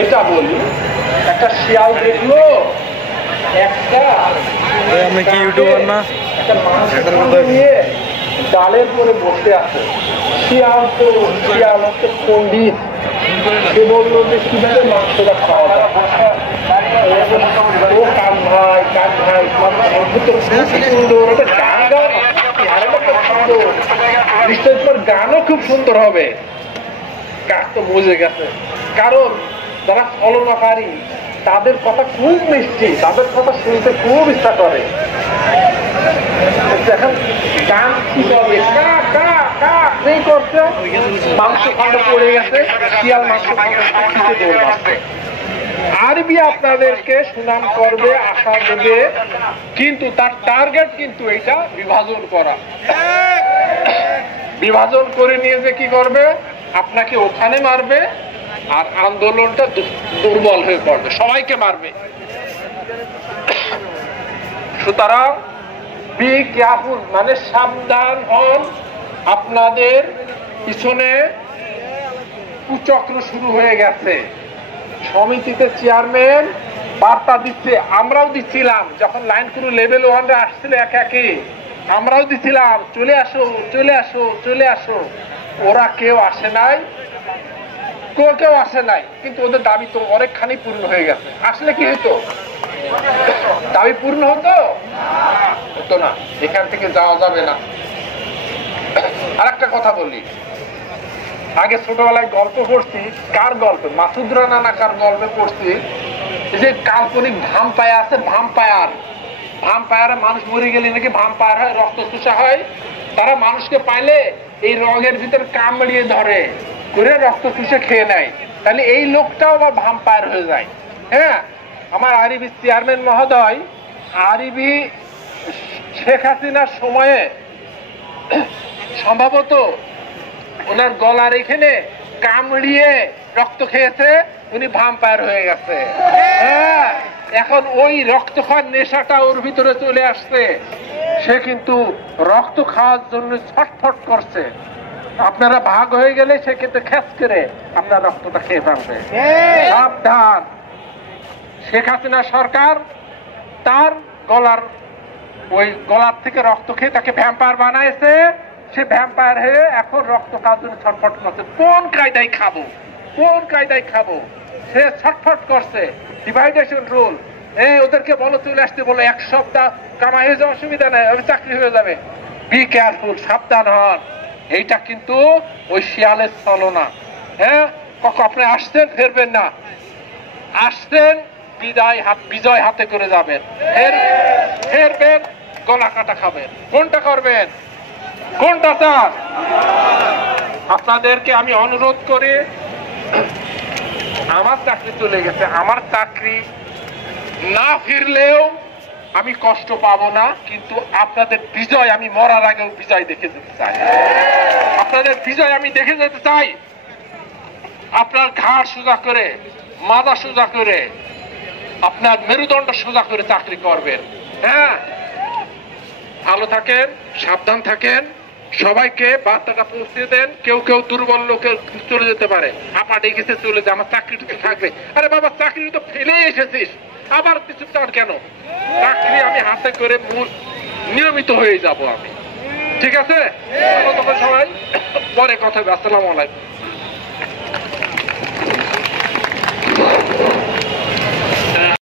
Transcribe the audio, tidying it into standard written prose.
এটা বলি, একটা শিয়াল দেখলো একটা নিয়ে ডালের পরে বসে আছে। শিয়াল হচ্ছে পন্ডিত, সে বললো যে কিভাবে মাংসটা খাওয়া যায়। ও কান ভাই সুন্দর, এটা গান গাও নিশ্চয় তোমার গানও খুব সুন্দর হবে। কাক তো বুঝে গেছে, কারণ যারা ছলনাকারী তাদের কথা খুব মিষ্টি, তাদের কথা শুনতে খুব ইচ্ছা করে। এখন গান কি করবে, করছে মাংস খন্ড পড়ে গেছে, শিয়াল মাংস আরবি আপনাদেরকে সুনাম করবে, আশা দেবে, কিন্তু তার টার্গেট কিন্তু এটা বিভাজন করা। বিভাজন করে নিয়ে যে কি করবে, আপনাকে ওখানে মারবে আর আন্দোলনটা দুর্বল হয়ে পড়বে, সবাইকে মারবে। সুতরাং বি কেয়ারফুল, মানে সাবধান হন। আপনাদের পিছনে কুচক্র শুরু হয়ে গেছে। সমিতিতে চেয়ারম্যান বার্তা দিচ্ছে, আমরাও দিচ্ছিলাম যখন লাইন ক্রু লেভেল 1 আসছিল একে, আমরাও দিচ্ছিলাম চলে আসো চলে আসো চলে আসো। ওরা কেউ আসে নাই, কেউ আসে নাই, কিন্তু ওদের দাবি তো অনেকখানি পূর্ণ হয়ে গেছে। আসলে কি হতো, দাবি পূর্ণ হতো না, এখান থেকে যাওয়া যাবে না। আর একটা কথা বলি, আগে ছোটবেলায় গল্প পড়ছি, কার গল্প, মাসুদ রানা না কার গল্পে পড়ছি, যে কাল্পনিক ভাম্পায়ার আছে, ভাম্পায়ারে মানুষ মরে গেলে নাকি ভাম্পায়ার হয়, রক্ত চুষা হয়। তারা মানুষকে পাইলে এই রগের ভিতরে কামড়িয়ে ধরে করে রক্ত চুষে খেয়ে নেয়। তাহলে এই লোকটাও আবার ভাম্পায়ার হয়ে যায়। হ্যাঁ, আমার আরবি চেয়ারম্যান মহোদয় আরবি শেখ হাসিনার সময়ে সম্ভবত ওনার গলার এখানে কামড়িয়ে রক্ত খেয়েছে, উনি ভাম্পায়ার হয়ে গেছে। হ্যাঁ, এখন ওই রক্ত খাওয়ার নেশাটা ওর ভিতরে চলে আসছে, সে কিন্তু রক্ত খাওয়ার জন্য ছটফট করছে। আপনারা ভাগ হয়ে গেলে সে কিন্তু খেস করে আপনার রক্তটা খেয়ে ফেলবে। সাবধান, শেখ হাসিনা সরকার তার গলার থেকে রক্ত খেয়ে তাকে ভ্যাম্পায়ার বানাইছে। সে ভ্যাম্পায়ার হয়ে এখন রক্ত খাওয়ার জন্য ছটফট করছে। কোন কায়দায় খাবো, সে ছটফট করছে। ডিভাইডেশন রুল, ওদেরকে বলো চলে আসতে, বলো 1 সপ্তাহ কামাই হয়ে যাওয়ার অসুবিধা নেই, চাকরি হয়ে যাবে। বি কেয়ারফুল, সাবধান হন। এইটা কিন্তু ওই শিয়ালের ছলনা। হ্যাঁ, আপনি আসছেন, ফেরবেন না, আসছেন বিজয় হাতে করে যাবেন, ফেরবেন গলা কাটা খাবেন। কোনটা করবেন, কোনটা চান? আপনাদেরকে আমি অনুরোধ করি, আমার চাকরি চলে গেছে, আমার চাকরি না ফিরলেও আমি কষ্ট পাবো না, কিন্তু আপনাদের বিজয় আমি মরার আগেও বিজয় দেখে যেতে চাই। আপনাদের বিজয় আমি দেখে যেতে চাই। আপনার ঘাড় সোজা করে, মাথা সোজা করে, আপনার মেরুদণ্ড সোজা করে চাকরি করবেন। হ্যাঁ, ভালো থাকেন, সাবধান থাকেন, সবাইকে বার্তাটা পৌঁছে দেন। কেউ দুর্বল লোকের চলে যেতে পারে, আপাটে গেছে চলে যায়, আমার চাকরিটুকু থাকবে। আরে বাবা, চাকরি তো ফেলে এসেছিস, আবার কিছু চান কেন? চাকরি আমি হাতে করে নিয়মিত হয়ে যাব আমি। ঠিক আছে, সবাই পরে কথা হবে। আসসালামু আলাইকুম।